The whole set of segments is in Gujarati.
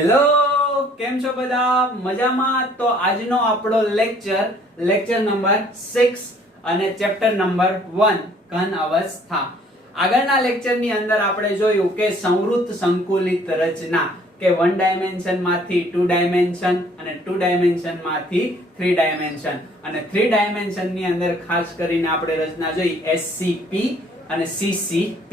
હેલો, કેમ છો બધા? મજામાં? તો આજનો આપણો લેક્ચર નંબર 6 અને ચેપ્ટર નંબર 1 ઘન અવસ્થા. આગળના લેક્ચરની અંદર આપણે જોયું કે સંવૃત સંકુલિત રચના કે 1 ડાયમેન્શન માંથી 2 ડાયમેન્શન અને 2 ડાયમેન્શન માંથી 3 ડાયમેન્શન અને 3 ડાયમેન્શન ની અંદર ખાસ કરીને આપણે રચના જોઈ SCP અને CCP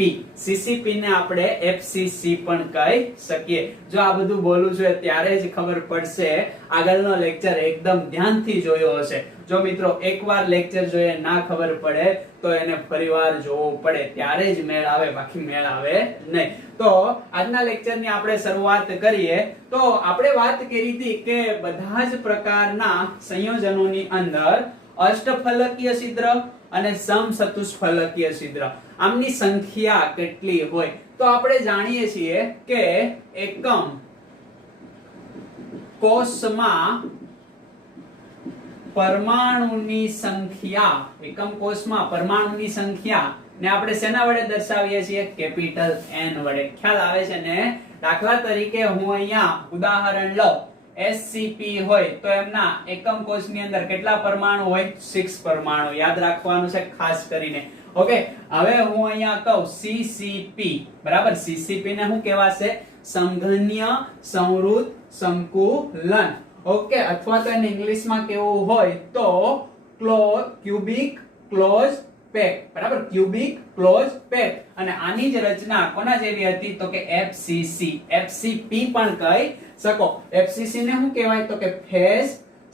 ને આપણે FCC પણ કહી શકીએ. જો આ બધું બોલું છું ત્યારે જ ખબર પડશે. આગળનો લેક્ચર એકદમ ધ્યાનથી જોયો હશે. જો મિત્રો એકવાર લેક્ચર જોઈએ ના ખબર પડે તો એને ફરીવાર જોવો પડે, ત્યારે જ મેળ આવે, બાકી મેળ આવે નહીં. તો આજના લેક્ચરની આપણે શરૂઆત કરીએ. તો આપણે વાત કરી હતી કે બધા જ પ્રકારના સંયોજનોની અંદર અષ્ટફલકીય છિદ્ર અને સમચતુષ્ફલકીય છિદ્ર આમની સંખ્યા કેટલી હોય? તો આપણે જાણીએ છીએ કે એકમ કોષમાં પરમાણુની સંખ્યા ને આપણે શેના વડે દર્શાવીએ છીએ? કેપિટલ N વડે. ખ્યાલ આવે છે ને? દાખલા તરીકે હું અહીંયા ઉદાહરણ લઉં, SCP હોય તો એમના એકમ કોષની અંદર કેટલા પરમાણુ હોય? 6 પરમાણુ. યાદ રાખવાનું છે ખાસ કરીને. ઓકે, હવે હું અહીંયા કહું CCP, બરાબર? CCP ને શું કહેવાશે? સમઘનીય સંવૃત સંકુલન. ઓકે, અથવા તો એને ઇંગ્લિશમાં કેવું હોય તો ક્યુબિક ક્લોઝ પેક, બરાબર? Cubic close pack. અને આની જ રચના કોના જેવી હતી? તો કે FCC. FCP પણ કહી શકો. FCC ને શું કહેવાય? તો કે ફેસ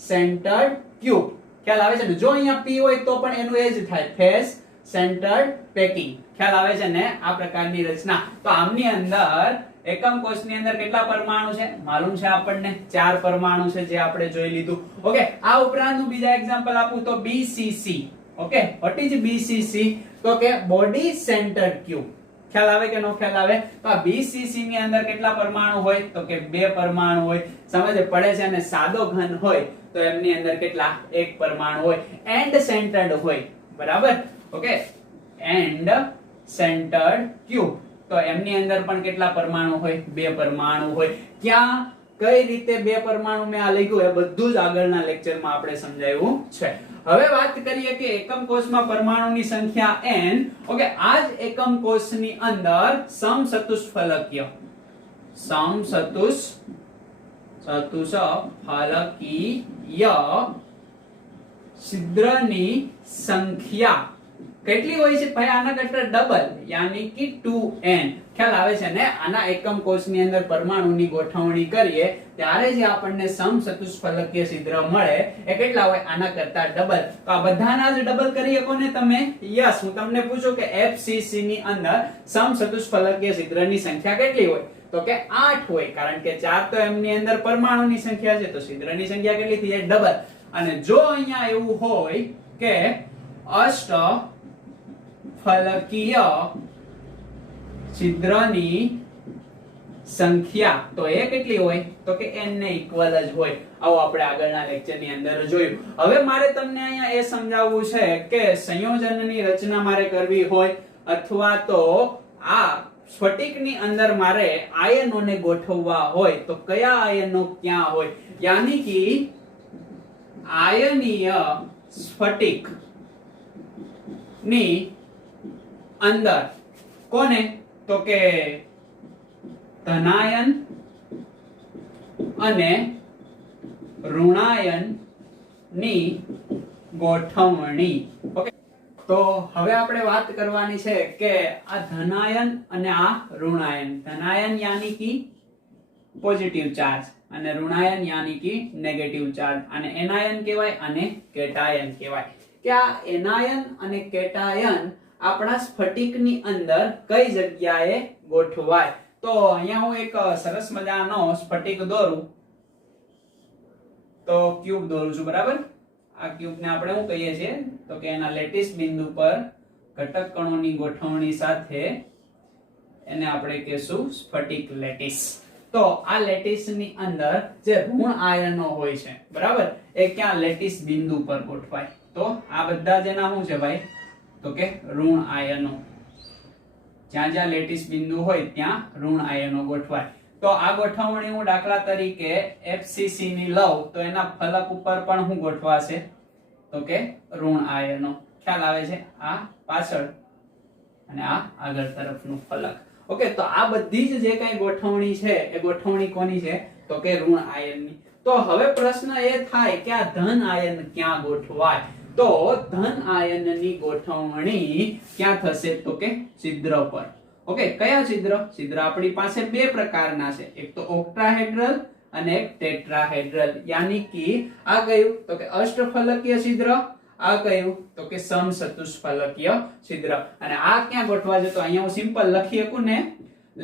સેન્ટર્ડ ક્યુબ. ખ્યાલ આવે છે ને? જો અહીંયા P હોય તો પણ એનું એ જ થાય, ફેસ સેન્ટર્ડ પેકિંગ. ખ્યાલ આવે છે ને? આ પ્રકારની રચના. તો આમની અંદર એકમ કોષની અંદર કેટલા પરમાણુ છે? માલુમ છે આપણને 4 પરમાણુ છે, જે આપણે જોઈ લીધું. ઓકે, આ ઉપરાંત હું બીજા એક્ઝામ્પલ આપું તો BCC. Okay, what is BCC? તો કે બોડી સેન્ટર્ડ ક્યુબ. ખ્યાલ આવે કે નો ખ્યાલ આવે? તો આ BCC ની અંદર કેટલા પરમાણુ હોય? તો કે 2 પરમાણુ હોય. સમજ પડે છે? અને સાદો ઘન હોય તો એમની અંદર કેટલા? 1 પરમાણુ હોય. એન્ડ સેન્ટર્ડ હોય, બરાબર? ઓકે, એન્ડ સેન્ટર્ડ ક્યુબ તો એમની અંદર પણ કેટલા પરમાણુ હોય? 2 પરમાણુ હોય. ક્યાં કઈ રીતે 2 પરમાણુ મેં આ લખ્યું એ બધું જ આગળના લેક્ચરમાં આપણે સમજાવ્યું છે. હવે વાત કરીએ કે એકમ કોષમાં પરમાણુની સંખ્યા n. ઓકે, આ જ એકમ કોષની અંદર સમચતુષ્ફલકીય છિદ્રની સંખ્યા કેટલી હોય છે ભાઈ? આના કરતા ડબલ, યાની કે 2n. ખ્યાલ આવે છે ને? આના એકમ કોષની અંદર પરમાણુની ગોઠવણી કરીએ ત્યારે જે આપણને સમચતુષ્ફલકીય છિદ્ર મળે એ કેટલા હોય? આના કરતા ડબલ. તો આ બધાના જ ડબલ કરી શકો ને તમે? યસ. હું તમને પૂછું કે FCC ની અંદર સમચતુષ્ફલકીય છિદ્રની સંખ્યા કેટલી હોય? તો કે 8 હોય, કારણ કે 4 તો એમની અંદર પરમાણુની સંખ્યા છે, તો છિદ્રની સંખ્યા કેટલી થઈ જાય? ડબલ. અને જો અહીંયા એવું હોય કે અષ્ટફલકીય છિદ્રની સંખ્યા, તો એ કેટલી હોય? તો કે n ને ઇક્વલ જ હોય. આવું આપણે આગળના લેક્ચરની અંદર જોયું. હવે મારે તમને અહીંયા એ સમજાવવું છે કે સંયોજનની રચના મારે કરવી હોય અથવા તો આ સ્ફટિકની અંદર મારે આયનોને ગોઠવવા હોય તો કયા આયનો ક્યાં હોય? યાની કે આયનીય સ્ફટિક ની અંદર કોને? તો કે ધનાયન અને ઋણાયન ની ગોઠવણી. ઓકે, તો હવે આપણે વાત કરવાની છે કે આ ધનાયન અને આ ઋણાયન. ધનાયન યાની કે પોઝિટિવ ચાર્જ અને ઋણાયન યાની કે નેગેટિવ ચાર્જ. આને એનાયન કહેવાય અને કેટાયન કહેવાય. કે આ એનાયન અને કેટાયન આપણા સ્ફટિકની અંદર કઈ જગ્યાએ ગોઠવાય? તો અહીંયા હું એક સરસ મજાનો સ્ફટિક દોરું, તો ક્યુબ દોરું છું, બરાબર? આ ક્યુબને આપણે શું કહીએ છીએ? તો કે એના લેટિસ બિંદુ પર ઘટક કણોની ગોઠવણી સાથે એને આપણે કહીશું સ્ફટિક લેટિસ. તો આ લેટિસની અંદર જે ઋણ આયનો હોય છે, બરાબર, એ ક્યાં? લેટિસ બિંદુ પર ગોઠવાય. તો આ બધા જેના શું છે ભાઈ? તો કે ઋણ આયનો. જ્યાં જ્યાં લેટિસ બિંદુ હોય ત્યાં ઋણ આયનો ગોઠવાય. તો આ ગોઠવણી હું દાખલા તરીકે FCC ની લઉં તો એના ફલક ઉપર પણ હું ગોઠવાશે તો કે ઋણ આયનો. ખ્યાલ આવે છે? આ પાછળ અને આ આગળ તરફનું ફલક. ઓકે, તો આ બધી જ જે કઈ ગોઠવણી છે એ ગોઠવણી કોની છે તો કે ઋણ આયનની. તો હવે પ્રશ્ન એ થાય કે આ ધન આયન ક્યાં ગોઠવાય? તો ધન આયનની ગોઠવણી ક્યાં થશે તો કે છિદ્ર પર. ઓકે, કયા છિદ્ર? છિદ્ર આપણી પાસે બે પ્રકારના છે, એક તો ઓક્ટાહેડ્રલ અને એક ટેટ્રાહેડ્રલ. યાની કે આ કયું તો કે અષ્ટફલકીય છિદ્ર, આ કયું તો કે સમચતુષ્ફલકીય છિદ્ર. અને આ ક્યાં ગોઠવા છે? તો અહીંયા હું સિમ્પલ લખી શકું ને,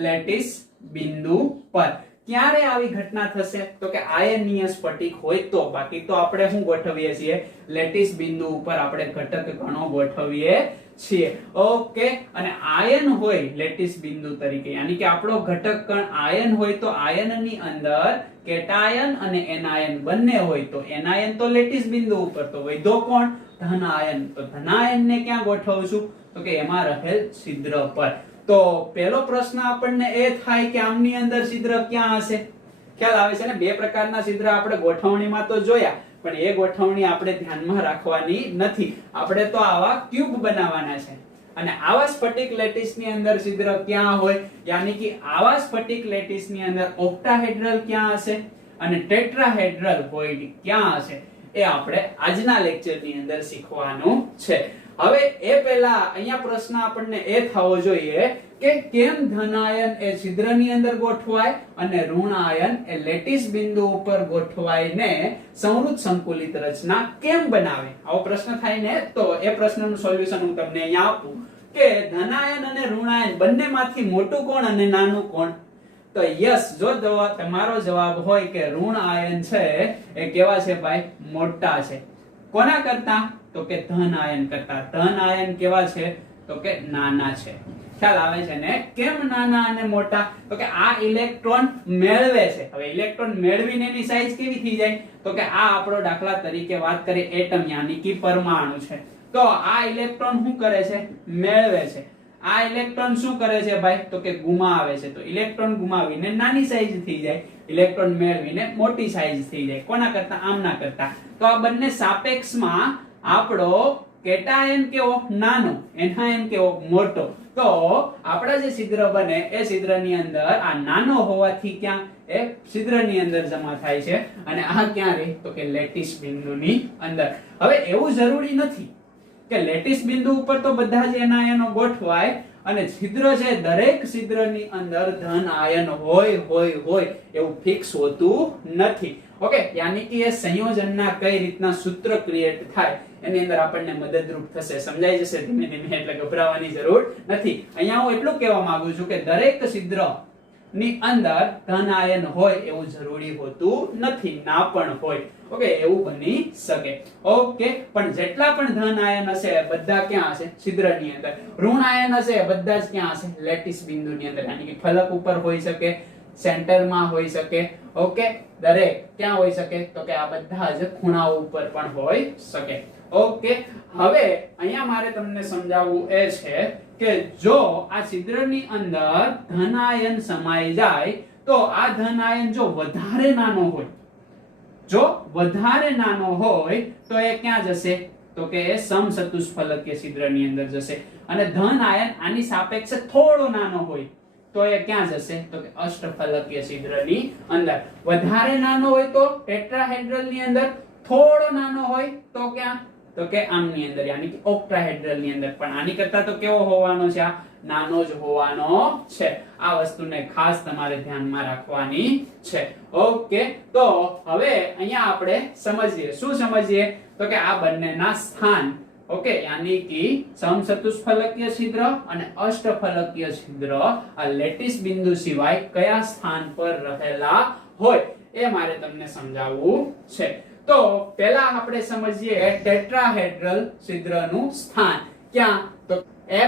લેટિસ બિંદુ પર. ક્યારે આવી ઘટના થશે તો કે આયનીય સ્ફટિક હોય તો. બાકી તો આપણે શું ગોઠવીએ છીએ? લેટિસ બિંદુ ઉપર આપણે ઘટક કણો ગોઠવીએ છીએ. ઓકે, અને આયન હોય લેટિસ બિંદુ તરીકે, યાની કે આપણો ઘટક કણ આયન હોય તો આયનની અંદર કેટાયન અને એનાયન બંને હોય તો એનાયન તો લેટિસ બિંદુ ઉપર, તો વધ્યો કોણ? ધન આયન. તો ધનાયનને ક્યાં ગોઠવું છું તો કે એમાં રહેલ છિદ્ર પર. તો પહેલો પ્રશ્ન આપણને એ થાય કે આમની અંદર છિદ્ર ક્યાં હશે? ખ્યાલ આવે છે ને? બે પ્રકારના છિદ્ર આપણે ગોઠવણીમાં તો જોયા, પણ એ ગોઠવણી આપણે ધ્યાનમાં રાખવાની નથી. આપણે તો આવા ક્યુબ બનાવવાના છે. અને આવા સ્ફટિક લેટિસની અંદર છિદ્ર ક્યાં હોય? યાની કે આવા સ્ફટિક લેટિસની અંદર ઓક્ટાહેડ્રલ ક્યાં હશે અને ટેટ્રાહેડ્રલ હોય ક્યાં હશે? એ આપણે આજના લેક્ચરની અંદર શીખવાનું છે. હવે એ પહેલા અહીંયા પ્રશ્ન આપણને એ થવો જોઈએ કે કેમ ધનાયન એ છિદ્રની અંદર ગોઠવાય અને ઋણાયન એ લેટિસ બિંદુ ઉપર ગોઠવાઈને સંવૃત સંકુલિત રચના કેમ બનાવે? આવો પ્રશ્ન થાય ને, તો એ પ્રશ્નનું સોલ્યુશન હું તમને અહીંયા આપું કે ધનાયન અને ઋણાયન બંનેમાંથી મોટું કોણ અને નાનું કોણ? તો યસ, જો તમારો જવાબ હોય કે ઋણ આયન છે એ કેવા છે ભાઈ? મોટા છે. કોના કરતા? તો કે ધન આયન કરતા. ધન આયન કેવા છે તો કે નાના છે. ખ્યાલ આવે છે ને? કેમ નાના અને મોટા? તો કે આ ઇલેક્ટ્રોન મેળવે છે. હવે ઇલેક્ટ્રોન મેળવીને એની સાઈઝ કેવી થઈ જાય? તો કે આ આપણો દાખલા તરીકે વાત કરીએ એટમ યાની કે પરમાણુ છે. તો આ ઇલેક્ટ્રોન શું કરે છે? મેળવે છે. આ ઇલેક્ટ્રોન શું કરે છે ભાઈ? તો કે ગુમાવે છે. તો ઇલેક્ટ્રોન ગુમાવીને નાની સાઈઝ થઈ જાય, ઇલેક્ટ્રોન મેળવીને મોટી સાઈઝ થઈ જાય. કોના કરતા? આમના કરતા. તો આ બંને સાપેક્ષમાં આપણો કેટાયન કેવો? નાનો, એનાયન કેવો? મોટો. તો આપણા જે છિદ્ર બને એ છિદ્રની અંદર આ નાનો હોવાથી ક્યાં? એ છિદ્રની અંદર જમા થાય છે. અને આ ક્યાં રહે? તો કે લેટિસ બિંદુની અંદર. હવે એવું જરૂરી નથી કે લેટિસ બિંદુ ઉપર તો બધા જ એનાયનો ગોઠવાય અને છિદ્ર છે દરેક છિદ્રની અંદર ધન આયન હોય એવું ફિક્સ હોતું નથી. ઓકે, યાની કે એ સંયોજનના કઈ રીતના સૂત્ર ક્રિએટ થાય એની અંદર આપણને મદદરૂપ થશે. સમજાઈ જશે ધીમે ધીમે, એટલે ગભરાવાની જરૂર નથી. અહીંયા હું એટલું કહેવા માંગુ છું કે દરેક છિદ્ર ની અંદર ધન આયન હોય એવું જરૂરી હોતું નથી, ના પણ હોય. ઓકે, એવું બની શકે. ઓકે, પણ જેટલા પણ ધન આયન હશે બધા ક્યાં હશે? છિદ્રની અંદર. ઋણ આયન હશે બધા જ ક્યાં હશે? લેટિસ બિંદુની અંદર. યાની કે ફલક ઉપર હોઈ શકે, સેન્ટરમાં હોઈ શકે. ઓકે, દરેક ક્યાં હોઈ શકે? તો કે આ બધા જ ખૂણાઓ ઉપર પણ હોઈ શકે. ઓકે, હવે અહીંયા મારે તમને સમજાવવું એ છે કે જો આ છિદ્રની અંદર ધનાયન સમાઈ જાય તો આ ધનાયન જો વધારે નાનો હોય, જો વધારે નાનો હોય તો એ ક્યાં જશે? તો કે એ સમચતુષ્ફલકીય છિદ્રની અંદર જશે. અને ધન આયન આની સાપેક્ષે થોડો નાનો હોય તો એ ક્યાં જશે? તો કે અષ્ટફલકીય છિદ્રની અંદર. વધારે નાનો હોય તો ટેટ્રાહેડ્રલ ની અંદર, થોડો નાનો હોય તો ક્યાં? તો કે આમની અંદર, યાની કે ઓક્ટાહેડ્રલ ની અંદર. પણ આની કરતા તો કેવો હોવાનો છે? આ નાનો જ હોવાનો છે. આ વસ્તુને ખાસ તમારે ધ્યાનમાં રાખવાની છે. ઓકે, તો હવે અહીંયા આપણે સમજીએ. શું સમજીએ? તો કે આ બંનેના સ્થાન. ઓકે, યાની કે સમચતુષ્ફલકીય છિદ્ર અને અષ્ટફલકીય છિદ્ર આ લેટિસ બિંદુ સિવાય કયા સ્થાન પર રહેલા હોય એ મારે તમને સમજાવવું છે. તો પહેલા આપણે સમજીએ ટેટ્રાહેડ્રલ છિદ્રનું સ્થાન. ક્યાં? તો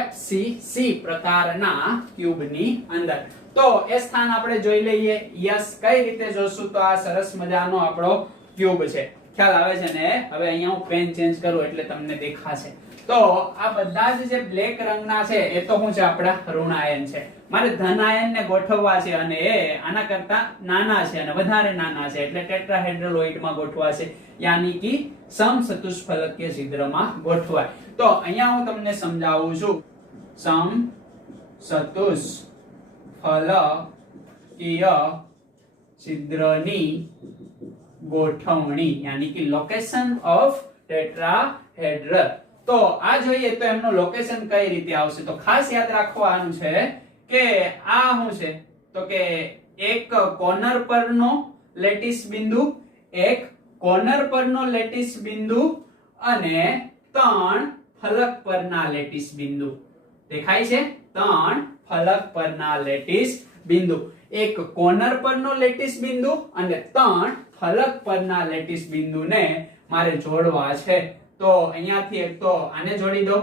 FCC પ્રકારના ક્યુબની અંદર. તો એ સ્થાન આપણે જોઈ લઈએ. યસ, કઈ રીતે જોશું? તો આ સરસ મજાનો આપણો ક્યુબ છે. ખ્યાલ આવે છે ને? હવે અહીંયા હું પેન ચેન્જ કરું એટલે તમને દેખાશે. તો આ બધા જ જે બ્લેક રંગના છે એ તો શું છે આપણા ઋણ આયન છે. મારે ધન આયનને ગોઠવવા છે અને એ આના કરતા નાના છે અને વધારે નાના છે એટલે ટેટ્રાહેડ્રલોઇડમાં ગોઠવા છે, યાની કે સમચતુષ્ફલકીય છિદ્રમાં ગોઠવાય. તો અહીંયા હું તમને સમજાવું છું. સમચતુષ્ફલકીય છિદ્રની ગોઠવણી યાની કે લોકેશન ઓફ ટેટ્રાહેડ્રલ. તો આ જોઈએ તો એમનું લોકેશન કઈ રીતે આવશે. તો ખાસ યાદ રાખવાનું છે કે આ શું છે તો કે એક કોર્નર પરનો લેટિસ બિંદુ, એક કોર્નર પરનો લેટિસ બિંદુ અને 3 ફલક પરના લેટિસ બિંદુ. દેખાય છે? 3 ફલક પરના લેટિસ બિંદુ, એક કોર્નર પરનો લેટિસ બિંદુ અને 3 ફલક પરના લેટિસ બિંદુને મારે જોડવા છે. તો અહીંયાથી એક તો આને જોડી દો,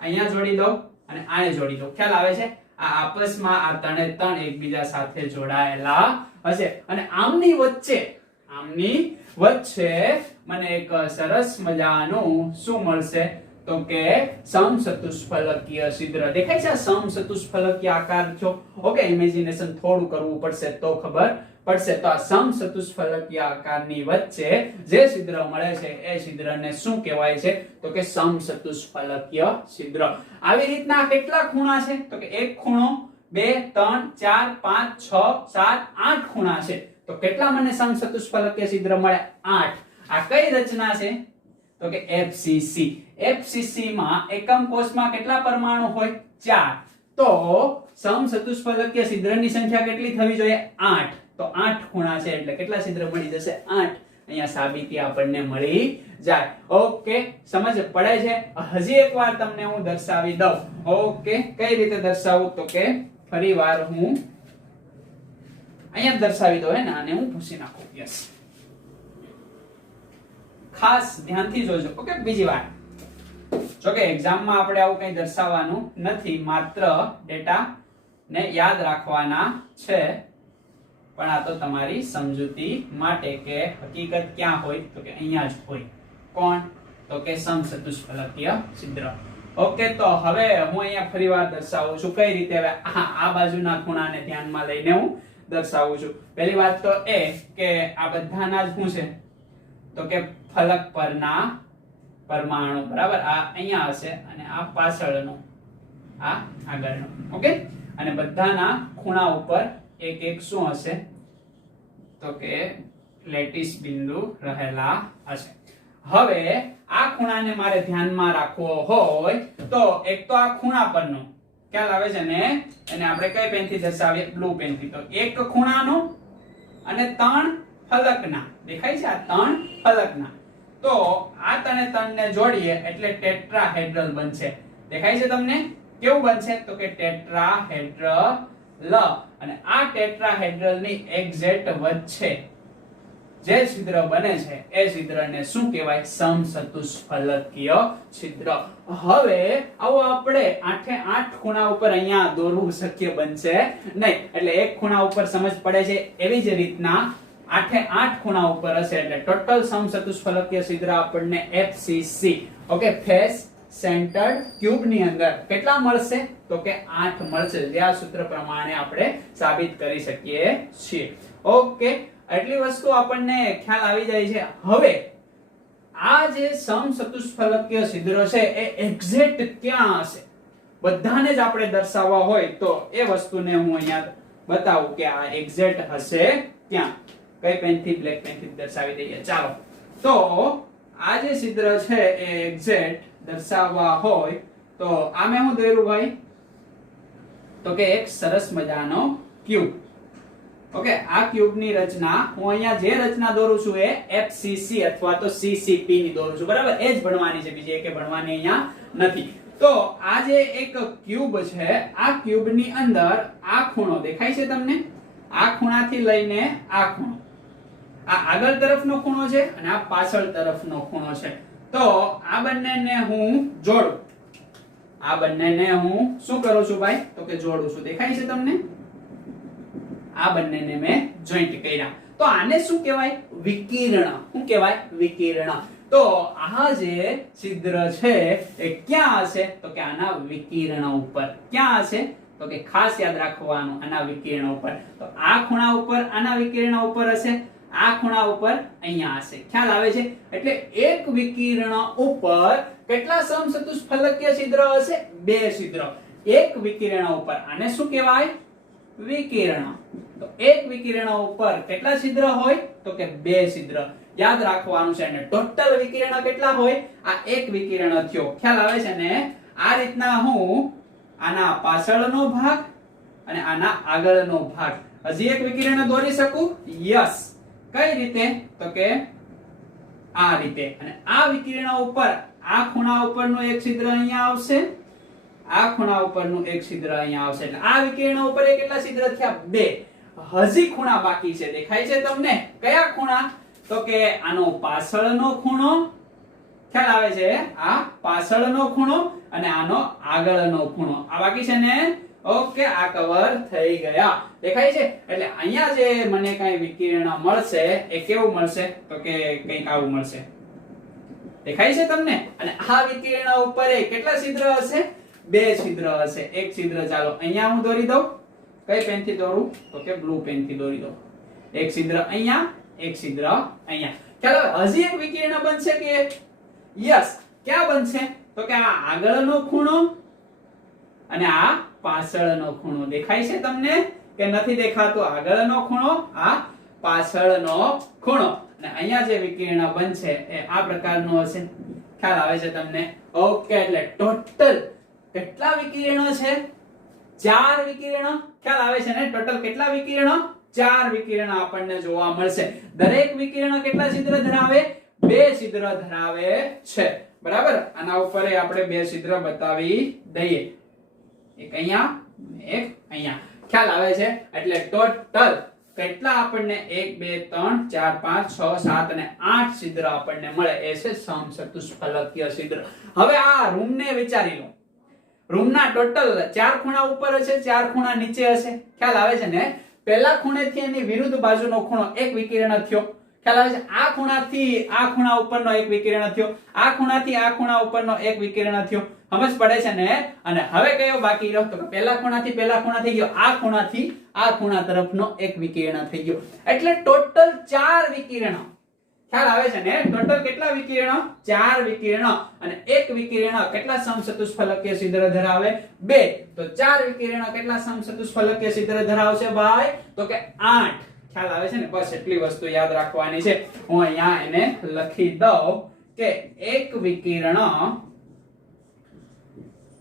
અહીંયા જોડી દો અને આને જોડી દો. ખ્યાલ આવે છે? આ આપસમાં આ ત્રણે ત્રણ એકબીજા સાથે જોડાયેલા હશે અને આમની વચ્ચે મને એક સરસ મજાનું શું મળશે તો કે સમચતુષ્ફલકીય છિદ્ર. દેખાય છે? સમચતુષ્ફલકીય આકાર છો. ઓકે, ઇમેજિનેશન થોડું કરવું પડશે તો ખબર પડશે. તો આ સમચતુષ્ફલકીય આકારની વચ્ચે જે છિદ્ર મળે છે એ છિદ્રને શું કહેવાય છે તો કે સમચતુષ્ફલકીય છિદ્ર. આવી રીતના કેટલા ખૂણા છે તો કે એક ખૂણો, 2 3 4 5 6 7 8 ખૂણા છે. તો કેટલા મને સમચતુષ્ફલકીય છિદ્ર મળે? 8. આ કઈ રચના છે તો કે FCC. FCC માં એકમ કોષમાં કેટલા પરમાણુ હોય? 4. તો સમચતુષ્ફલકીય છિદ્રની સંખ્યા કેટલી થવી જોઈએ? 8. તો 8 ખૂણા છે એટલે કેટલા છિદ્ર મળી જશે? 8. અહીંયા સાબિતી આપણને મળી જાય. ઓકે, સમજ પડે છે? હજી એકવાર તમને હું દર્શાવી દઉં. ઓકે, કઈ રીતે દર્શાવું તો કે ફરીવાર હું અહીંયા દર્શાવી દઉં હે ને, આને હું ભૂસી નાખું. યસ, ખાસ ધ્યાનથી જોજો. ઓકે, બીજી વાત જો કે એક્ઝામમાં આપણે આવું કંઈ દર્શાવવાનું નથી, માત્ર ડેટા ને યાદ રાખવાના છે. પણ આ તો તમારી સમજૂતી માટે કે હકીકત ક્યાં હોય તો કે અહીંયા જ હોય. કોણ તો કે સમચતુષ્ફલકીય છિદ્ર. ઓકે, તો હવે હું અહીંયા ફરીવાર દર્શાવું છું કઈ રીતે. હવે આ બાજુના ખૂણાને ધ્યાનમાં લઈને હું દર્શાવું છું. પહેલી વાત તો એ કે આ બધાના જ શું છે તો કે ફલક પરના પરમાણુ, બરાબર. આ અહીંયા હશે અને આ પાછળનો, આ આગળનો. ઓકે, અને બધાના ખૂણા ઉપર એક એક શું હશે તો કે લેટિસ બિંદુ રહેલા હશે. હવે આ ખૂણાને મારે ધ્યાનમાં રાખવો હોય તો એક તો આ ખૂણા પરનો ખ્યાલ આવે છે ને, એને આપણે કઈ પેનથી દર્શાવીએ? બ્લુ પેનથી. તો એક ખૂણાનો અને 3 ફલકના. દેખાય છે? આ 3 ફલકના. તો આ ત્રણે ત્રણને જોડીએ એટલે ટેટ્રાહેડ્રલ બનશે. દેખાય છે તમને? કેવું બનશે તો કે ટેટ્રાહેડ્રલ. અને આ ટેટ્રાહેડ્રલની એક્ઝેક્ટ વચ્ચે જે છિદ્ર બને છે એ છિદ્રને શું કહેવાય? સમચતુષ્ફલકીય છિદ્ર. હવે આવો આપણે 8 એ 8 ખૂણા ઉપર અહીંયા દોરવું શક્ય બનશે નહીં, એટલે એક ખૂણા ઉપર સમજ પડે છે. એવી જ રીતના 8 એ 8 ખૂણા ઉપર હશે એટલે ટોટલ સમચતુષ્ફલકીય છિદ્ર આપણને FCC okay face centred cube ની અંદર કેટલા મળશે તો કે 8 મળશે, જે આ સૂત્ર પ્રમાણે આપણે સાબિત કરી શકીએ છીએ. ઓકે, એટલી વસ્તુ આપણને ખ્યાલ આવી જાય છે. હવે આ જે સમચતુષ્ફલકીય છિદ્ર છે એ એક્ઝેક્ટ ક્યાં હશે બધાને જ આપણે દર્શાવવા હોય તો એ વસ્તુને હું અહીંયા બતાવું કે આ એક્ઝેક્ટ હશે ક્યાં. કઈ પેનથી? બ્લેક પેનથી દર્શાવી દઈએ. ચાલો, તો આ જે છિદ્ર છે એ એક્ઝેક્ટ દર્શાવવા હોય તો આ મેં હું દોર્યું ભાઈ તો કે એક સરસ મજાનો ક્યુબ. ઓકે, આ ક્યુબની રચના હું અહીંયા જે રચના દોરું છું એ FCC અથવા તો CCP ની દોરું છું, બરાબર. એ જ ભણવાની છે, બીજી એકે ભણવાની અહીંયા નથી. તો આ જે એક ક્યુબ છે, આ ક્યુબની અંદર આ ખૂણો દેખાય છે તમને? આ ખૂણાથી લઈને આ ખૂણો, આ આગળ તરફનો ખૂણો છે અને આ પાછળ તરફનો ખૂણો છે. તો આ બંનેને હું જોડું. આ બંનેને હું શું કરું છું ભાઈ તો કે જોડું છું. દેખાય છે તમને? આ બંનેને મેં જોઈન્ટ કર્યા. તો આને શું કહેવાય? વિકિરણ. શું કહેવાય? વિકિરણ. તો આ જે છિદ્ર છે એ ક્યાં હશે? તો કે આના વિકિરણ ઉપર. ક્યાં હશે? તો કે ખાસ યાદ રાખવાનું, આના વિકિરણ ઉપર. તો આ ખૂણા ઉપર આના વિકિરણ ઉપર હશે, આ ખૂણા ઉપર અહીંયા હશે. ખ્યાલ આવે છે? એટલે એક વિકિરણ ઉપર કેટલા સમચતુષ્ફલકીય છિદ્ર હશે? 2 છિદ્ર. એક વિકિરણ ઉપર આને શું કહેવાય? વિકિરણ. તો એક વિકિરણ ઉપર કેટલા છિદ્ર હોય? તો કે 2 છિદ્ર. યાદ રાખવાનું છે. અને ટોટલ વિકિરણ કેટલા હોય? આ એક વિકિરણ થયો. ખ્યાલ આવે છે ને? આ રીતના હું આના પાછળનો ભાગ અને આના આગળનો ભાગ હજી એક વિકિરણ દોરી શકું? યસ. કઈ રીતે? તો કે આ રીતે. અને આ વિકિરણ ઉપર આ ખૂણા ઉપરનું એક છિદ્ર અહીંયા આવશે, આ ખૂણા ઉપરનું એક છિદ્ર અહીંયા આવશે. એટલે આ વિકિરણ ઉપર એ કેટલા છિદ્ર થયા? 2. હજી ખૂણા બાકી છે. દેખાય છે તમને? કયા ખૂણા? તો કે આનો પાછળનો ખૂણો. ખ્યાલ આવે છે? આ પાછળનો ખૂણો અને આનો આગળનો ખૂણો. આ બાકી છે ને? ઓકે, આ કવર થઈ ગયા. દેખાય છે? એટલે અહીંયા જે મને કઈ વિકિરણ મળશે એ કેવું મળશે? તો કે કંઈક આવું મળશે. દેખાય છે તમને? અને આ વિકિરણ ઉપર કેટલા છિદ્ર હશે? 2 છિદ્ર હશે. એક છિદ્ર ચાલો અહીંયા હું દોરી દઉં. કઈ પેન થી દોરું? તો કે બ્લુ પેન થી દોરી દઉં. એક છિદ્ર અહીંયા, એક છિદ્ર અહીંયા. ચાલો હજી એક વિકિરણ બનશે કે? યસ. ક્યાં બનશે? તો કે આ આગળનો ખૂણો અને આ પાછળનો ખૂણો. દેખાય છે તમને કે નથી દેખાતો? આગળનો ખૂણો, આ પાછળનો ખૂણો. અને અહીંયા જે વિકિરણ બનશે એ આ પ્રકારનો હશે. ખ્યાલ આવે છે તમને? ઓકે, એટલે ટોટલ કેટલા વિકિરણો છે? 4 વિકિરણ. ખ્યાલ આવે છે ને? ટોટલ કેટલા વિકિરણો? 4 વિકિરણ આપણને જોવા મળશે. દરેક વિકિરણ કેટલા છિદ્ર ધરાવે? 2 છિદ્ર ધરાવે છે. બરાબર? આના ઉપર આપણે 2 છિદ્ર બતાવી દઈએ. એક અહીંયા, એક અહીંયા. ખ્યાલ આવે છે? એટલે ટોટલ કેટલા આપણને 1 2 3 4 5 6 7 અને 8 છિદ્ર આપણને મળે. એ છે સમચતુષ્ફલકીય છિદ્ર. હવે આ રૂમ ને વિચારી લો. રૂમના ટોટલ 4 ખૂણા ઉપર હશે, 4 ખૂણા નીચે હશે. ખ્યાલ આવે છે ને? પહેલા ખૂણેથી એની વિરુદ્ધ બાજુનો ખૂણો એક વિકિરણ થયો. ખ્યાલ આવે છે? આ ખૂણાથી આ ખૂણા ઉપરનો એક વિકિરણ થયો, આ ખૂણાથી આ ખૂણા ઉપરનો એક વિકિરણ થયો. સમજ પડે છે ને? અને હવે કયો બાકી રહ્યો? તો પહેલા ખૂણાથી પહેલા ખૂણા થઈ ગયો, આ ખૂણાથી આ ખૂણા તરફનો એક વિકિરણ થઈ ગયો. એટલે ટોટલ 4 વિકિરણ. ખ્યાલ આવે છે ને? ટોટલ કેટલા વિકિરણ? 4 વિકિરણ. અને એક વિકિરણ કેટલા સમચતુષ્ફલકીય છિદ્ર ધરાવે? 2. તો 4 વિકિરણ કેટલા સમચતુષ્ફલકીય છિદ્ર ધરાવશે ભાઈ? તો કે 8. ખ્યાલ આવે છે ને? બસ એટલી વસ્તુ યાદ રાખવાની છે. હું અહીંયા એને લખી દઉં કે એક વિકિરણ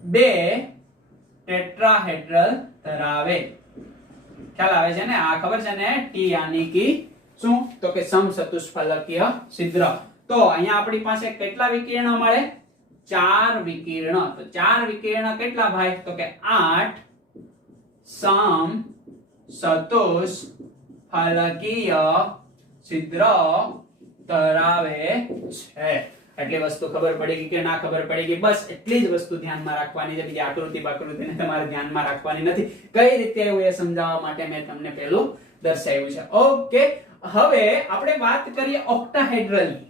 2 ટેટ્રાહેડ્રલ ધરાવે. ખ્યાલ આવે છે ને? આ ખબર છે ને? ટી યાની કે શું? તો કે સમચતુષ્ફલકીય છિદ્ર. તો અહીંયા આપણી પાસે કેટલા વિકિરણ મળે? 4 વિકિરણ. તો 4 વિકિરણ કેટલા ભાઈ? તો કે 8 સમચતુષ્ફલકીય છિદ્ર ધરાવે છે. એટલી વસ્તુ ખબર પડી ગઈ કે ના ખબર પડી ગઈ? બસ એટલી જ વસ્તુ ધ્યાનમાં રાખવાની છે. બીજી આકૃતિ બાકૃતિને તમારે ધ્યાનમાં રાખવાની નથી. કઈ રીતે એવું એ સમજાવવા માટે મેં તમને પહેલું દર્શાવ્યું છે. ઓકે, હવે આપણે વાત કરીએ ઓક્ટાહેડ્રલની.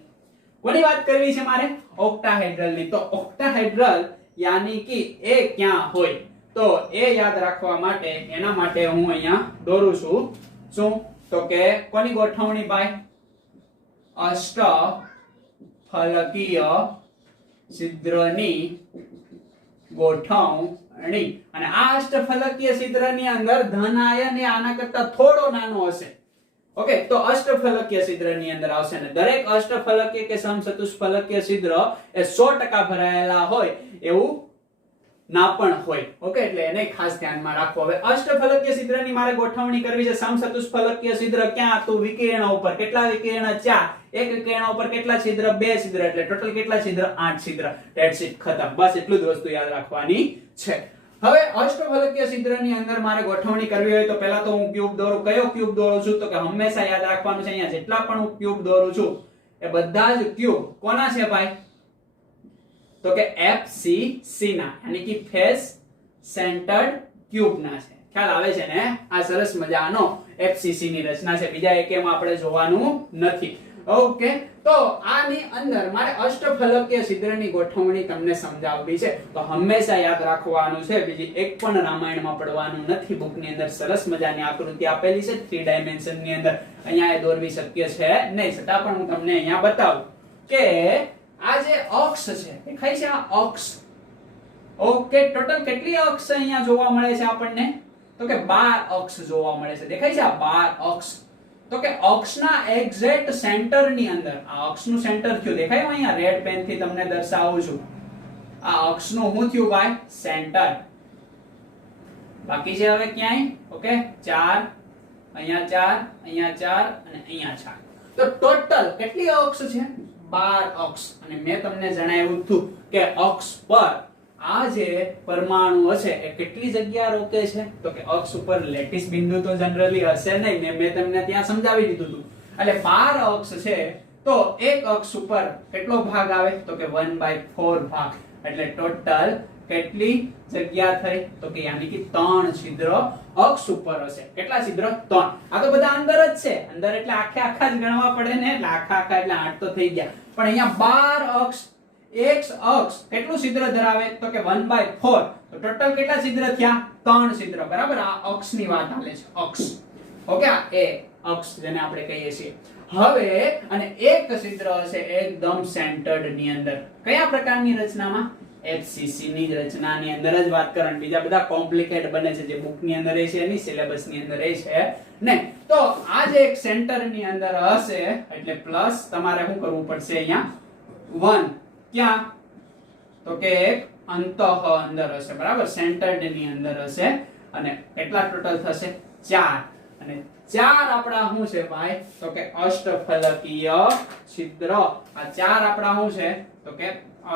કોની વાત કરવી છે મારે? ઓક્ટાહેડ્રલની. તો ઓક્ટાહેડ્રલ યાની કે એ ક્યાં હોય? તો એ યાદ રાખવા માટે એના માટે હું અહીંયા દોરું છું. શું? તો કે કોની ગોઠવણી ભાઈ? અષ્ટફલકીય છિદ્રની ગોઠવણી. અને આ અષ્ટફલકીય છિદ્રની અંદર ધન આયન એ આના કરતા થોડો નાનો હશે. ઓકે, તો અષ્ટફલકીય છિદ્રની અંદર આવશે. ને દરેક અષ્ટફલકીય કે સમચતુષ્ફલકીય છિદ્ર એ 100% ભરાયેલા હોય એવું ના પણ હોય. ઓકે, એટલે એને ખાસ ધ્યાનમાં રાખો. હવે અષ્ટફલકીય છિદ્રની મારે ગોઠવણી કરવી છે. સમચતુષ્ફલકીય છિદ્ર ક્યાં હતું? વિકિરણ ઉપર. કેટલા વિકિરણ? 4. એક વિકિરણ ઉપર કેટલા છિદ્ર? 2 છિદ્ર. એટલે ટોટલ કેટલા છિદ્ર? 8 છિદ્ર. ધેટ્સ ઇટ, ખતમ. બસ એટલું જ વસ્તુ યાદ રાખવાની છે. હવે અષ્ટફલકીય છિદ્રની અંદર મારે ગોઠવણી કરવી હોય તો પહેલા તો હું ક્યુબ દોરું. કયો ક્યુબ દોરું છું? તો કે હંમેશા યાદ રાખવાનું છે અહીંયા જેટલા પણ હું ક્યુબ દોરું છું એ બધા જ ક્યુબ કોના છે ભાઈ? તો કે FCC ના, યાની કે ફેસ સેન્ટર્ડ ક્યુબ ના છે. ખ્યાલ આવે છે ને? આ સરસ મજાનો FCC ની રચના છે, બીજા એકેમાં આપણે જોવાનું નથી. ઓકે, તો આની અંદર મારે અષ્ટફલકીય છિદ્રની ગોઠવણી તમને સમજાવવી છે, તો હંમેશા યાદ રાખવાનું છે, બીજી એક પણ રામાયણમાં પડવાનું નથી. બુકની અંદર સરસ મજાની આકૃતિ આપેલી છે 3 ડાયમેન્શન ની અંદર, અહીંયા એ દોરવી શક્ય છે નહીં, છતાં પણ હું તમને અહીંયા બતાવું કે આ જે અક્ષ છે દેખાય છે, આ અક્ષ. ઓકે, ટોટલ કેટલી અક્ષ અહીંયા જોવા મળે છે આપણને? તો કે 12 અક્ષ જોવા મળે છે. દેખાય છે આ 12 અક્ષ? તો કે અક્ષના એક્ઝેક્ટ સેન્ટર ની અંદર, આ અક્ષનું સેન્ટર થયું, દેખાય અહીંયા રેડ પેન થી તમને દર્શાવું છું. આ અક્ષનું શું થયું ભાઈ? સેન્ટર. બાકી છે હવે ક્યાંય? ઓકે, 4, અહીંયા 4, અહીંયા 4 અને અહીંયા 4. તો ટોટલ કેટલી અક્ષ છે? 12 અક્ષ. અને મેં તમને જણાવ્યું હતું કે અક્ષ પર આ જે પરમાણુ હશે એ કેટલી જગ્યા રોકે છે? તો કે અક્ષ ઉપર લેટિસ બિંદુ તો જનરલી હશે નહીં, મેં તમને ત્યાં સમજાવી દીધું હતું. એટલે 12 અક્ષ છે, તો એક અક્ષ ઉપર કેટલો ભાગ આવે? તો કે 1/4 ભાગ. એટલે ટોટલ કેટલી જગ્યા થઈ? તો કે યાની કે 3 છિદ્ર અક્ષ ઉપર હશે. કેટલા છિદ્ર? 3. આ તો બધા અંદર જ છે, અંદર એટલે આખા જ ગણવા પડે ને, એટલે આખા એટલે 8 તો થઈ ગયા. પણ અહીંયા 12 અક્ષ, એક અક્ષ કેટલું છિદ્ર ધરાવે? તો કે 1/4. તો ટોટલ કેટલા છિદ્ર થયા? 3 છિદ્ર. બરાબર, આ અક્ષની વાત ચાલે છે, અક્ષ. ઓકે, આ એ અક્ષ જેને આપણે કહીએ છીએ. હવે અને એક છિદ્ર હશે એકદમ સેન્ટર્ડ ની અંદર. કયા પ્રકારની રચનામાં? FCC ની રચનાની અંદર જ વાત કરવાની. બીજા બધા કોમ્પ્લિકેટ બને છે, જે બુક ની અંદર છે એની સિલેબસ ની અંદર છે ને. તો આ જે એક સેન્ટર ની અંદર હશે એટલે પ્લસ તમારે શું કરવું પડશે? અહીંયા 1. ક્યાં? તો કે એક અંતઃ અંદર હશે. બરાબર, સેન્ટર્ડ ની અંદર હશે. અને કેટલા ટોટલ થશે? 4. અને 4 આપડા શું છે ભાઈ? તો કે અષ્ટફલકીય છિદ્ર. આ 4 આપડા શું છે? તો કે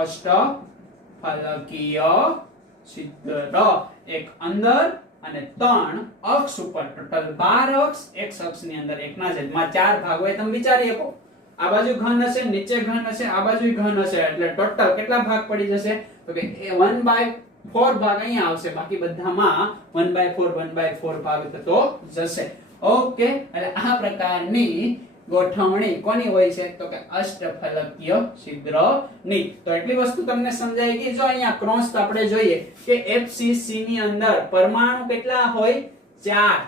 અષ્ટફલકીય છિદ્ર. એક અંદર અને 3 અક્ષ ઉપર. ટોટલ 12 અક્ષ, એક અક્ષ ની અંદર 1/4 ભાગ હોય. તમે વિચારી શકો, આ બાજુ ઘન હશે, નીચે ઘન હશે, આ બાજુ ઘન હશે, એટલે ટોટલ કેટલા ભાગ પડી જશે? તો કે 1/4 ભાગ અહીંયા આવશે, બાકી બધામાં 1/4 ભાગ થતો જશે. ઓકે, એટલે આ પ્રકારની ગોઠવણી કોની હોય છે? તો કે અષ્ટફલકીય છિદ્રની. તો એટલી વસ્તુ તમને સમજાઈ ગઈ. જો અહીંયા ક્રોસ આપણે જોઈએ કે FCC ની અંદર પરમાણુ કેટલા હોય? 4.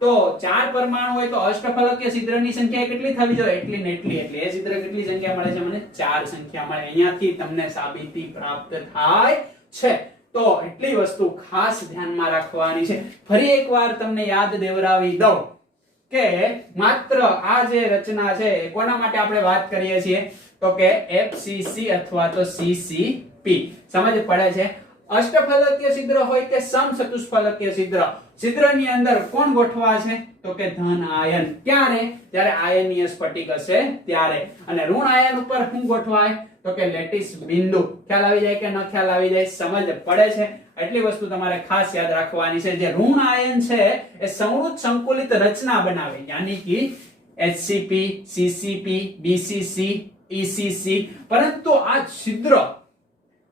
તો 4 પરમાણુ હોય તો અષ્ટફલકીય છિદ્રની સંખ્યા કેટલી થવી જોઈએ? એટલી ને એટલી. એટલે એ છિદ્ર કેટલી સંખ્યા મળે છે મને? 4 સંખ્યા મળે. અહીંયાથી તમને સાબિતી પ્રાપ્ત થાય છે. તો એટલી વસ્તુ ખાસ ધ્યાનમાં રાખવાની છે. ફરી એકવાર તમને યાદ દેવરાવી દઉં કે માત્ર આ જે રચના છે કોના માટે આપણે વાત કરીએ છીએ? તો કે FCC અથવા તો CCP. સમજ પડે છે? અષ્ટફલકીય છિદ્ર હોય કે સમચતુષ્ફલકીય છિદ્ર, છિદ્રની અંદર કોણ ગોઠવા છે? તો કે ધન આયન. ક્યારે? જ્યારે આયનીય સ્ફટિક હશે ત્યારે. અને ઋણ આયન ઉપર શું ગોઠવાય? તો કે લેટિસ બિંદુ. ખ્યાલ આવી જાય કે ન ખ્યાલ આવી જાય? સમજ પડે છે? એટલી વસ્તુ તમારે ખાસ યાદ રાખવાની છે. જે ઋણ આયન છે એ સંવૃત સંકુલિત રચના બનાવે, યાની કે HCP, CCP, BCC, ECC. પરંતુ આ છિદ્ર,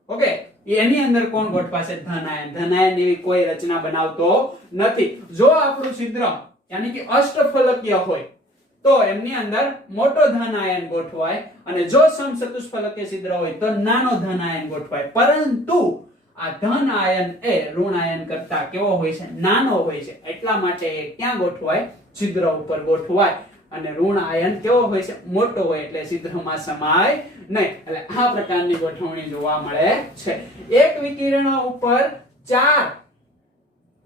ઓકે, એની અંદર કોણ ગોઠવાશે? ધન આયન. ધન આયન એવી કોઈ રચના બનાવતો નથી. જો આપણું છિદ્ર યાની કે અષ્ટફલકીય હોય તો એમની અંદર મોટો ધન આયન ગોઠવાય, અને જો સમચતુષ્ફલકીય છિદ્ર હોય તો નાનો ધન આયન ગોઠવાય. પરંતુ આ ધન આયન એ ઋણ આયન કરતા કેવો હોય છે? નાનો હોય છે. એટલા માટે ક્યાં ગોઠવાય? છિદ્ર ઉપર ગોઠવાય. અને ઋણ આયન કેવો હોય છે? મોટો હોય, એટલે છિદ્રમાં સમાય નહીં. એટલે આ પ્રકારની ગોઠવણી જોવા મળે છે. એક વિકિરણ ઉપર 4,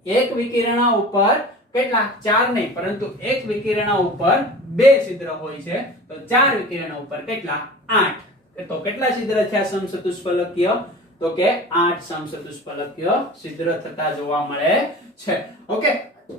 એક વિકિરણ ઉપર કેટલા? 4 નહીં, પરંતુ એક વિકિરણ ઉપર 2 છિદ્ર હોય છે. તો 4 વિકિરણ ઉપર કેટલા? 8. તો કેટલા છિદ્ર થયા સમચતુષ્ફલકીય? તો કે 8 સમચતુષ્ફલકીય છિદ્ર થતા જોવા મળે છે. ઓકે,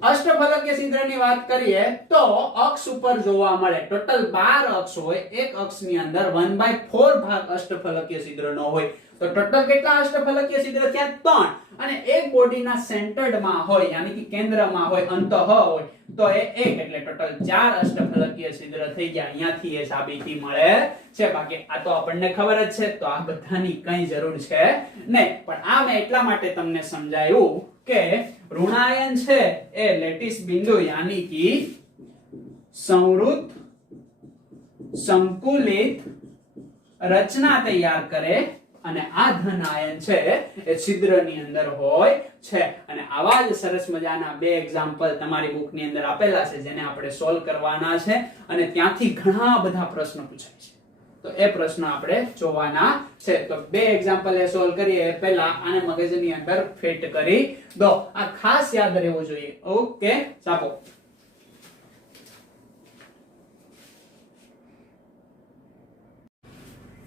અષ્ટફલકીય છિદ્રની વાત કરીએ તો અક્ષ ઉપર જોવા મળે. ટોટલ 12 અક્ષ હોય, એક અક્ષની અંદર 1/4 ભાગ અષ્ટફલકીય છિદ્રનો હોય. તો ટોટલ કેટલા અષ્ટફલકીય છિદ્ર થયા? 3. અને એક બોડીના સેન્ટર્ડમાં હોય, યાની કે કેન્દ્રમાં હોય, અંતઃ હોય, તો એ 1. એટલે ટોટલ 4 અષ્ટફલકીય છિદ્ર થઈ ગયા. અહીંયાથી એ સાબિતી મળે છે. બાકી આ તો આપણને ખબર જ છે, તો આ બધાની કઈ જરૂર છે નહીં. પણ આ મેં એટલા માટે તમને સમજાયું કે ઋણાયન છે એ લેટિસ બિંદુ યાની કે સંવૃત સંકુલિત રચના તૈયાર કરે અને આ ધન આયન છે એ છિદ્રની અંદર હોય છે અને આવા જ સરસ મજાના બે એક્ઝામ્પલ તમારી બુક ની અંદર આપેલા છે જેને આપણે સોલ્વ કરવાના છે અને ત્યાંથી ઘણા બધા પ્રશ્નો પૂછાય છે તો એ પ્રશ્ન આપણે જોવાના છે તો બે એક્ઝામ્પલ એ સોલ્વ કરીએ પહેલા આને મગજની અંદર ફિટ કરી દો આ ખાસ યાદ રહેવું જોઈએ ઓકે ચાલો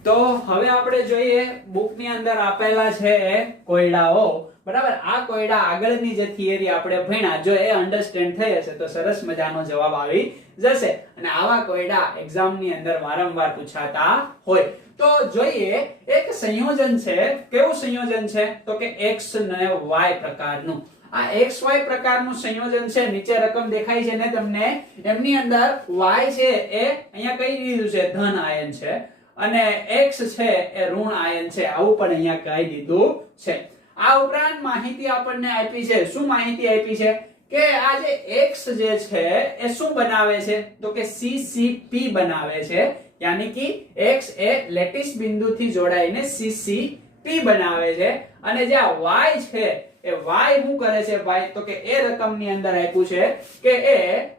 તો હવે આપણે જોઈએ બુક ની અંદર આપેલા છે કોયડાઓ બરાબર આ કોયડા આગળની જે થિયરી આપણે ભણ્યા જો એ અન્ડરસ્ટેન્ડ થઈ હશે તો સરસ મજાનો જવાબ આવી જશે અને આવા કોયડા એક્ઝામ ની અંદર વારંવાર પૂછાતા હોય તો જોઈએ એક સંયોજન છે કેવું સંયોજન છે તો કે x અને y પ્રકારનું આ XY પ્રકારનું સંયોજન છે નીચે રકમ દેખાય છે ને તમને એમની અંદર y છે એ અહીંયા કઈ દીધું છે ધન આયન છે અને x છે એ ઋણ આયન છે આવું પણ અહીંયા કહી દીધું છે આ ઉપરાંત માહિતી આપણને આપી છે શું માહિતી આપી છે કે આ જે x જે છે એ શું બનાવે છે તો કે CCP બનાવે છે યાની કે x એ લેટિસ બિંદુથી જોડાઈને CCP બનાવે છે અને જે આ y છે એ y શું કરે છે ભાઈ તો કે એ રકમની અંદર આપ્યું છે કે એ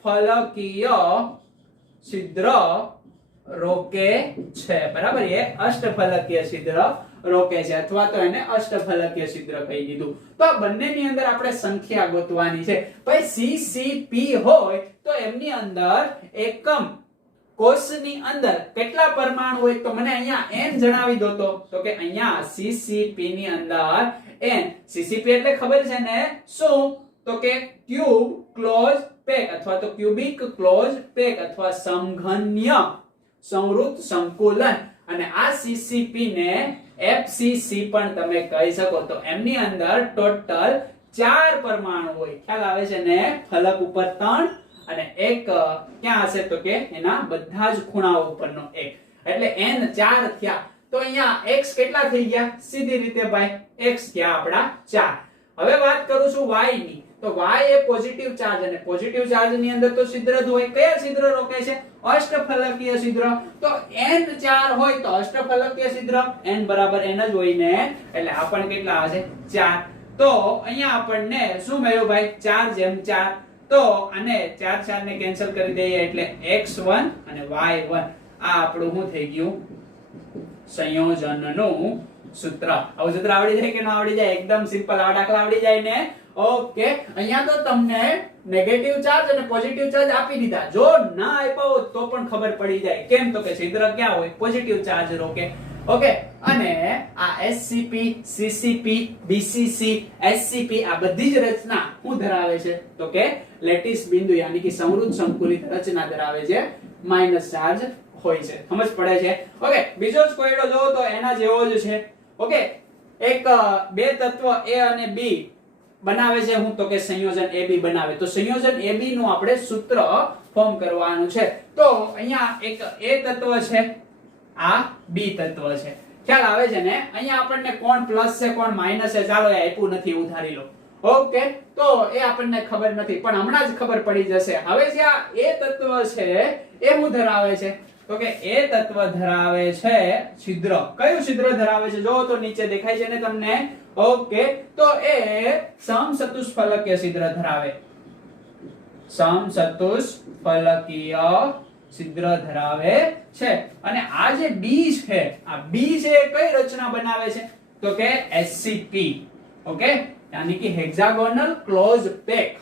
અષ્ટફલકીય છિદ્ર રોકે છે બરાબર એ અષ્ટફલકીય છિદ્ર રોકે છે અથવા તો એને અષ્ટફલકીય છિદ્ર કહી દીધું તો આ બંનેની અંદર આપણે સંખ્યા ગોતવાની છે ભાઈ CCP હોય તો એમની અંદર એકમ કોષની અંદર કેટલા પરમાણુ હોય તો મને અહીંયા n જણાવી દો તો કે અહીંયા CCP ની અંદર n CCP એટલે ખબર છે ને શું તો કે ક્યુબ ક્લોઝ પેક અથવા તો ક્યુબિક ક્લોઝ પેક અથવા સમઘન્ય સંવૃત સંકુલન અને આ CCP ને FCC પણ તમે કહી શકો તો એમની અંદર ટોટલ 4 પરમાણુ હોય ખ્યાલ આવે છે ને ફલક ઉપર 3 અને એક ક્યાં હશે તો કે એના બધા જ ખૂણાઓ ઉપરનો એક એટલે n 4 થયા તો અહીંયા x કેટલા થઈ ગયા સીધી રીતે ભાઈ x થયા આપડા 4 હવે વાત કરું છું y ની તો y એ પોઝિટિવ ચાર્જ અને પોઝિટિવ ચાર્જ ની અંદર તો છિદ્ર જ હોય કયા છિદ્ર રોકે છે અષ્ટફલકીય છિદ્ર તો n 4 હોય તો અષ્ટફલકીય છિદ્ર n બરાબર n જ હોય ને એટલે આ પણ કેટલા હશે 4 તો અહીંયા આપણને શું મળ્યું ભાઈ 4 જેમ 4 તો આને 4 4 ને કેન્સલ કરી દઈએ એટલે x1 અને y1 આ આપણું શું થઈ ગયું સંયોજનનું સૂત્ર આવું સૂત્ર આવડી જાય કે ન આવડી જાય એકદમ સિમ્પલ આ દાખલા આવડી જાય ને ઓકે અહીંયા તો તમને નેગેટિવ ચાર્જ અને પોઝિટિવ ચાર્જ આપી દીધા જો ના આપ્યો તો પણ ખબર પડી જાય કેમ તો કે છિદ્ર ક્યાં હોય પોઝિટિવ ચાર્જ રોકે ઓકે અને આ SCP CCP BCC SCP આ બધી જ રચના શું ધરાવે છે તો કે લેટિસ બિંદુ યાની કે સંવૃત સંકુલિત રચના ધરાવે છે માઈનસ ચાર્જ હોય છે સમજ પડે છે ઓકે બીજો જ કોયડો જોવો તો એના જેવો જ છે ઓકે એક બે તત્વ A અને B બનાવે છે હું તો કે સંયોજન AB બનાવે તો સંયોજન AB નું આપણે સૂત્ર ફોર્મ કરવાનું છે તો અહીંયા એક A તત્વ છે આ B તત્વ છે ખ્યાલ આવે છે ને અહીંયા આપણને કોણ પ્લસ છે કોણ માઈનસ છે ચાલો એ આપ્યું નથી ઉધારી લો ઓકે તો એ આપણને ખબર નથી પણ હમણાં જ ખબર પડી જશે હવે જે આ A તત્વ છે એ શું ધરાવે છે તો કે A તત્વ ધરાવે છે છિદ્ર કયું છિદ્ર ધરાવે છે જો તો નીચે દેખાય છે ને તમને ઓકે તો એ સમચતુષ્ફલકીય છિદ્ર ધરાવે સમચતુષ્ફલકીય છિદ્ર ધરાવે છે અને આ જે B છે આ B છે કઈ રચના બનાવે છે તો કે SCP ઓકે યાની કે હેક્સાગોનલ ક્લોઝ પેક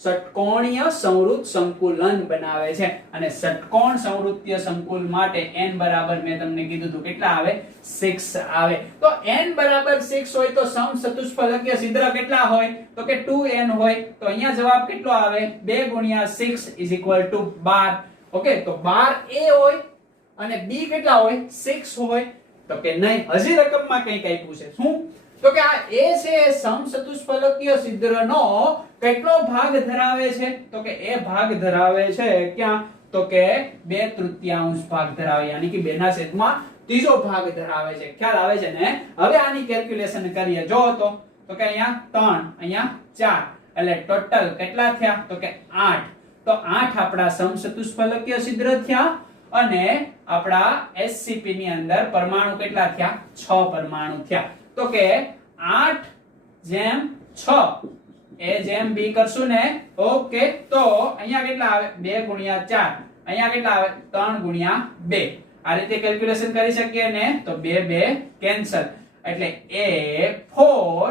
ષટકોણીય સંવૃત સંકુલન બનાવે છે અને ષટકોણ સંવૃત્તીય સંકુલ માટે n બરાબર મેં તમને કીધું હતું કેટલા આવે 6 આવે તો n બરાબર 6 હોય તો સમચતુષ્ફલકીય છિદ્ર કેટલા હોય તો કે 2n હોય તો અહીંયા જવાબ કેટલો આવે 2 * 6 = 12 ઓકે તો 12 A હોય અને B કેટલા હોય 6 હોય તો કે નહીં હજી રકમમાં કંઈક આપ્યું છે શું તો કે આ A છે સમચતુષ્ફલકીય છિદ્રનો કેટલો ભાગ ધરાવે છે તો કે એ ભાગ ધરાવે છે ક્યાં તો કે 2/3 ભાગ ધરાવે યાની કે 2/3 ભાગ ધરાવે છે ખ્યાલ આવે છે ને હવે આની કેલ્ક્યુલેશન કરીએ જો તો કે અહીંયા 3 અહીંયા 4 એટલે ટોટલ કેટલા થયા તો કે 8. તો 8 આપણા સમચતુષ્ફલકીય છિદ્ર થયા અને આપણા SCP ની અંદર પરમાણુ કેટલા થયા 6 પરમાણુ થયા. તો કે 8:6 a જેમ b કરશું ને. ઓકે, તો અહીંયા કેટલા આવે 2 * 4, અહીંયા કેટલા આવે 3 * 2. આ રીતે કેલ્ક્યુલેશન કરી શકીએ ને. તો 2 2 કેન્સલ એટલે a 4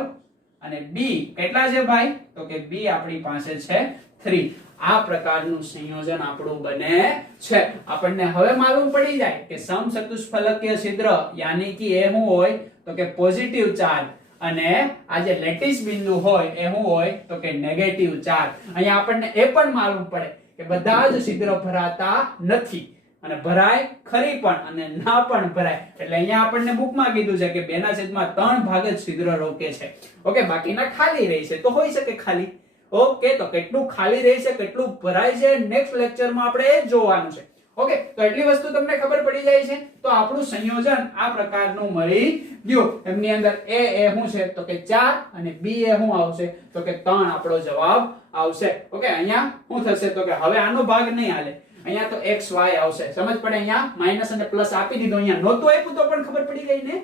અને b કેટલા છે ભાઈ તો કે b આપણી પાસે છે 3. આ પ્રકારનું સંયોજન આપણું બને છે. આપણને હવે માલુમ પડી જાય કે સમચતુષ્ફલકીય છિદ્ર યાની કે એ શું હોય તો કે પોઝિટિવ ચાર્જ અને આ જે લેટિસ બિંદુ હોય એ શું હોય તો કે નેગેટિવ ચાર્જ. અહીંયા આપણને એ પણ માલુમ પડે કે બધા જ છિદ્ર ભરાતા નથી અને ભરાય ખરી પણ અને ના પણ ભરાય. એટલે અહીંયા આપણને બુકમાં કીધું છે કે 2/3 ભાગ જ છિદ્ર રોકે છે. ઓકે, બાકીના ખાલી રહે છે. તો હોઈ શકે ખાલી. ઓકે, તો કેટલું ખાલી રહે છે કેટલું ભરાય છે નેક્સ્ટ લેક્ચરમાં આપણે એ જોવાનું છે. ઓકે, તો એટલી વસ્તુ તમને ખબર પડી જાય છે. તો આપણું સંયોજન આ પ્રકારનું મળી ગયું. એમની અંદર a શું છે તો કે 4 અને b એ શું આવશે તો કે 3 આપણો જવાબ આવશે. ઓકે, અહીંયા શું થશે તો કે હવે આનો ભાગ નહીં હાલે, અહીંયા તો x y આવશે. સમજ પડે? અહીંયા માઈનસ અને પ્લસ આપી દીધો, અહીંયા નહોતું આપ્યું તો પણ ખબર પડી ગઈ ને.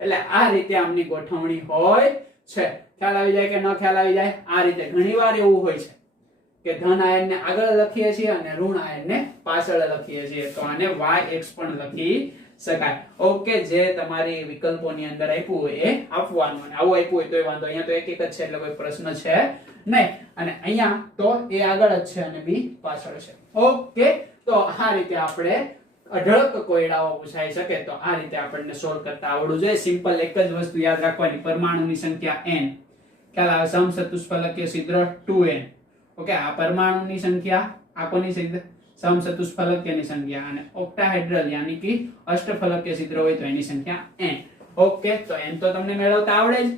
એટલે આ રીતે આમની ગોઠવણી હોય છે. ખ્યાલ આવી જાય કે ન ખ્યાલ આવી જાય? આ રીતે ઘણીવાર એવું હોય છે કે ધન આયનને આગળ લખીએ છીએ અને ઋણ આયનને પાછળ લખીએ છીએ. તો આને yx પણ લખી શકાય. ઓકે, જે તમારી વિકલ્પોની અંદર આપ્યું હોય એ આપવાનું. અને આવું આપ્યું હોય તોય વાંધો. અહીંયા તો એક એક જ છે એટલે કોઈ પ્રશ્ન છે નહીં. અને અહીંયા તો એ આગળ જ છે અને b પાછળ છે. ઓકે, તો આ રીતે આપણે અઢળક કોયડાઓ પૂછાઈ શકે. તો આ રીતે આપણને સોલ્વ કરતા આવડવું જોઈએ. સિમ્પલ એક જ વસ્તુ યાદ રાખવાની, પરમાણુની સંખ્યા n. ખ્યાલ આવે? સમચતુષ્ફલકીય છિદ્ર 2n. ઓકે, આ પરમાણુની સંખ્યા, આ કોની સંખ્યા સમચતુષ્ફલકીયની સંખ્યા, અને ઓક્ટાહેડ્રલ યાની કે અષ્ટફલકીય છિદ્ર હોય તો એની સંખ્યા n. ઓકે, તો n તો તમને મેળવતા આવડે જ.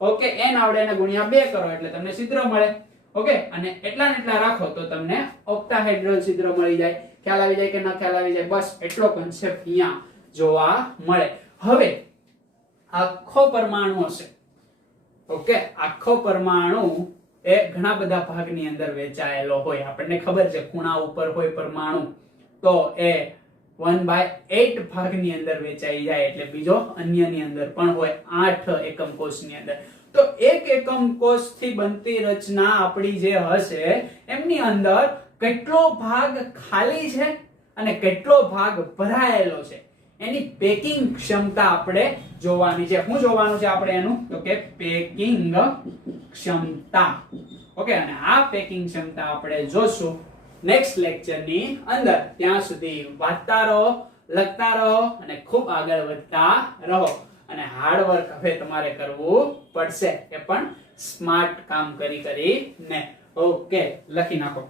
ઓકે, n આવડે ને ગુણ્યા 2 કરો એટલે તમને છિદ્ર મળે. ઓકે, અને એટલા ને એટલા રાખો તો તમને ઓક્ટાહેડ્રલ છિદ્ર મળી જાય. ખ્યાલ આવી જાય કે ન ખ્યાલ આવી જાય? બસ એટલો કન્સેપ્ટ અહીંયા જોવા મળે. હવે આખો પરમાણુ હશે. ઓકે, આખો પરમાણુ એ ઘણા બધા ભાગની અંદર વહેંચાયેલો હોય. આપણને ખબર છે ખૂણા ઉપર હોય પરમાણુ તો એ 1/8 ભાગની અંદર વહેંચાઈ જાય. એટલે બીજો અન્યની અંદર પણ હોય 8 એકમ કોષની અંદર. તો એક એકમ કોષથી બનતી રચના આપણી જે હશે એમની અંદર કેટલો ભાગ ખાલી છે અને કેટલો ભાગ ભરાયેલો છે એની પેકિંગ ક્ષમતા આપણે જોવાની છે. શું જોવાનું છે આપણે એનું તો કે પેકિંગ ક્ષમતા. ઓકે, અને આ પેકિંગ ક્ષમતા આપણે જોશું નેક્સ્ટ લેક્ચરની અંદર. ત્યાં સુધી વાંચતા રહો, લખતા રહો અને ખૂબ આગળ વધતા રહો. અને હાર્ડ વર્ક હવે તમારે કરવું પડશે, એ પણ સ્માર્ટ કામ કરીને. ઓકે, લખી નાખો.